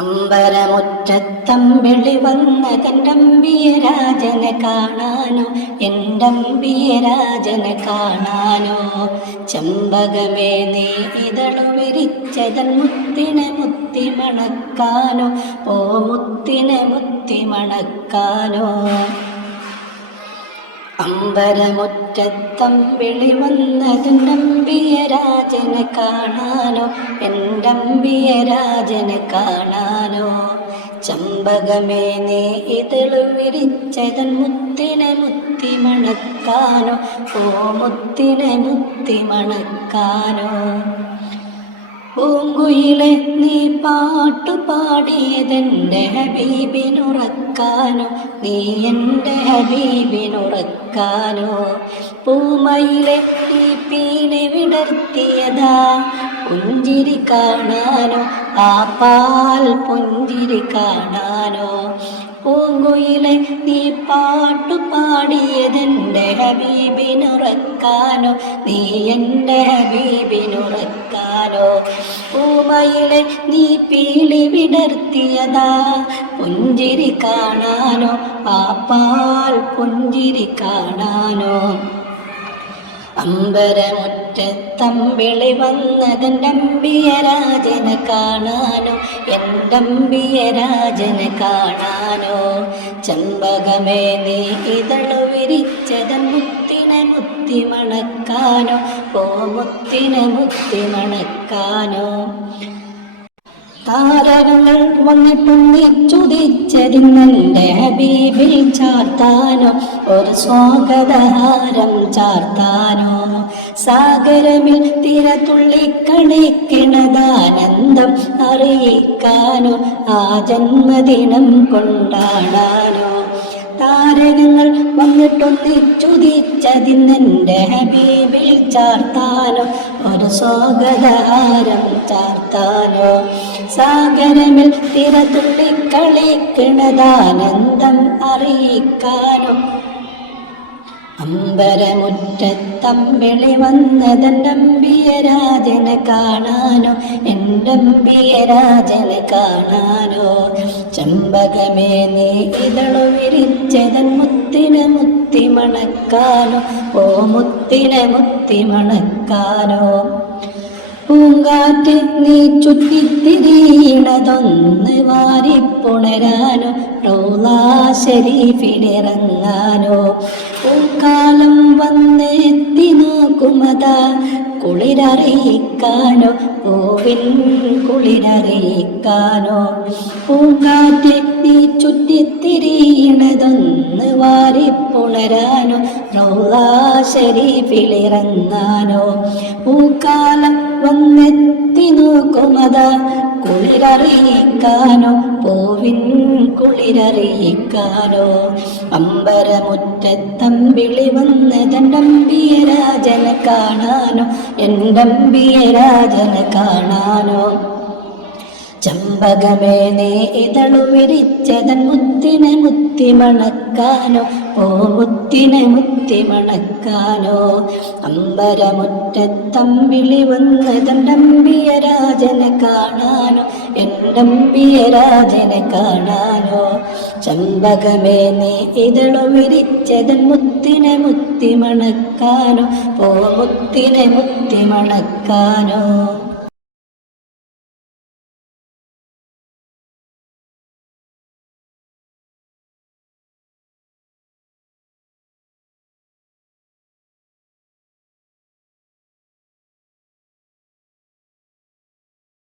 അമ്പരമുറ്റത്തമ്പിളി വന്നതെൻ്റമ്പിയരാജനെ കാണാനോ, എൻ്റമ്പിയരാജനെ കാണാനോ. ചെമ്പകമേ നീ ഇതളു വിരിച്ചതൻ മുത്തിനെ മുത്തി മണക്കാനോ, ഓ മുത്തിനെ മുത്തി മണക്കാനോ. അമ്പരമുറ്റത്തമ്പിളി വന്നതെൻ്റമ്പിയരാജനെ കാണാനോ, എൻ്റമ്പിയരാജനെ കാണാനോ. ചെമ്പകമേ നീ ഇതളു വിരിച്ചതൻ മുത്തിനെ മുത്തി മണക്കാനോ, ഓ മുത്തിനെ മുത്തി മണക്കാനോ. പൂങ്കുയിലെ നീ പാട്ടു പാടിയതെൻ്റെ ഹബീബിനുറക്കാനോ, നീ എൻ്റെ ഹബീബിനുറക്കാനോ. പൂമയിലെ നീ പീലി വിടർത്തിയതാ പുഞ്ചിരി കാണാനോ, ആ പാൽ പുഞ്ചിരി കാണാനോ. പൂങ്കുയിലെ നീ പാട്ടു പാടിയതെൻ്റെ ഹബീബിനുറക്കാനോ, നീ എൻ്റെ ഹബീബിനുറക്കാനോ. പൂമയിലെ നീ പീലി വിടർത്തിയതാ പുഞ്ചിരി കാണാനോ, ആ പാൽ പുഞ്ചിരി കാണാനോ. അമ്പരമുറ്റത്തമ്പിളി വന്നതെൻ്റമ്പിയരാജനെ കാണാനോ, എൻ്റമ്പിയരാജനെ കാണാനോ. ചെമ്പകമേ നീ ഇതളു വിരിച്ചതൻ മുത്തിനെ മുത്തി മണക്കാനോ, ഓ മുത്തിനെ മുത്തി മണക്കാനോ. താരകങ്ങൾ വന്നിട്ടുന്നിച്ചുദിച്ചതിന്നെൻ്റെ ഹബീബിൽ ചാർത്താനോ, ഒരു സ്വാഗതഹാരം ചാർത്താനോ. സാഗരമിൽ തിര തുള്ളിക്കളിക്കണതാനന്ദം അറിയിക്കാനോ, ആ ജന്മദിനം കൊണ്ടാടാനോ. താരകങ്ങൾ വന്നിട്ടൊന്നിച്ചുദിച്ചതിന്നെൻ്റെ ഹബീബിൽ ചാർത്താനോ, ഒരു സ്വാഗതഹാരം ചാർത്താനോ. സാഗരമിൽ തിര തുള്ളിക്കളിക്കണതാനന്ദം അറിയിക്കാനോ. അമ്പരമുറ്റത്തമ്പിളി വന്നതെൻ്റമ്പിയരാജനെ കാണാനോ, എൻ്റമ്പിയരാജനെ കാണാനോ. ചെമ്പകമേ നീ ഇതളു വിരിച്ചതൻ മുത്തിനെ മുത്തി മണക്കാനോ, ഓ മുത്തിനെ മുത്തി മണക്കാനോ. പൂങ്കാറ്റ് നീ ചുറ്റിത്തിരിയണതൊന്ന് വാരിപ്പുണരാനോ, റൗളാ ശരീഫിലിറങ്ങാനോ. പൂക്കാലം വന്നെത്തി നോക്കുമതാ കുളിരറിയിക്കാനോ, പൂവിൻ കുളിരറിയിക്കാനോ. പൂങ്കാറ്റ് നീ ചുറ്റിത്തിരിയണതൊന്ന് വാരിപ്പുണരാനോ, റൗളാ ശരീഫിലിറങ്ങാനോ. പൂക്കാലം വന്നെത്തി നോക്കുമതാ കുളിരറിയിക്കാനോ, പൂവിൻ കുളിരറിയിക്കാനോ. അമ്പരമുറ്റത്തമ്പിളി വന്നതെൻ്റമ്പിയരാജനെ കാണാനോ, എൻ്റമ്പിയരാജനെ കാണാനോ. ചെമ്പകമേ നീ ഇതളു വിരിച്ചതൻ മുത്തിനെ മുത്തി മണക്കാനോ, ഓ മുത്തിനെ മുത്തി മണക്കാനോ. അമ്പരമുറ്റത്തമ്പിളി വന്നതെൻ്റമ്പിയരാജനെ കാണാനോ, എൻ്റമ്പിയരാജനെ കാണാനോ. ചെമ്പകമേ നീ ഇതളു വിരിച്ചതൻ മുത്തിനെ മുത്തി മണക്കാനോ, ഓ മുത്തിനെ മുത്തി മണക്കാനോ.